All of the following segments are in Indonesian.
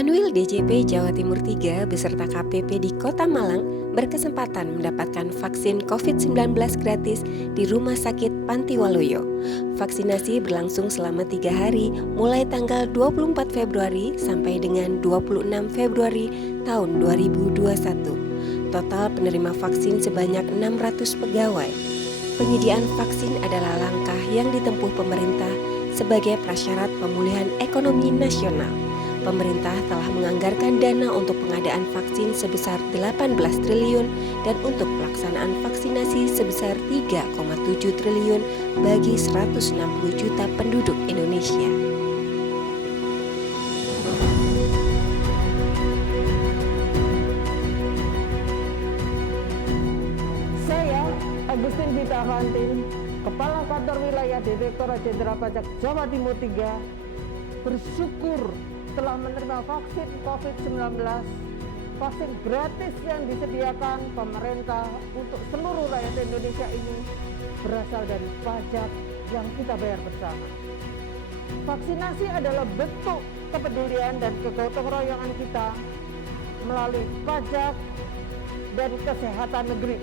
Kanwil DJP Jawa Timur 3 beserta KPP di Kota Malang berkesempatan mendapatkan vaksin COVID-19 gratis di Rumah Sakit Pantiwaluyo. Vaksinasi berlangsung selama 3 hari mulai tanggal 24 Februari sampai dengan 26 Februari tahun 2021. Total penerima vaksin sebanyak 600 pegawai. Penyediaan vaksin adalah langkah yang ditempuh pemerintah sebagai prasyarat pemulihan ekonomi nasional. Pemerintah telah menganggarkan dana untuk pengadaan vaksin sebesar 18 triliun dan untuk pelaksanaan vaksinasi sebesar 3,7 triliun bagi 160 juta penduduk Indonesia. Saya, Agustin Vita Avantin, Kepala Kantor Wilayah Direktorat Jenderal Pajak Jawa Timur 3, bersyukur telah menerima vaksin COVID-19, vaksin gratis yang disediakan pemerintah untuk seluruh rakyat Indonesia ini berasal dari pajak yang kita bayar bersama. Vaksinasi adalah bentuk kepedulian dan kegotong royongan kita melalui pajak dan kesehatan negeri.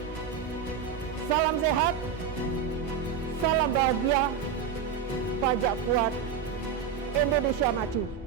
Salam sehat, salam bahagia, pajak kuat, Indonesia maju.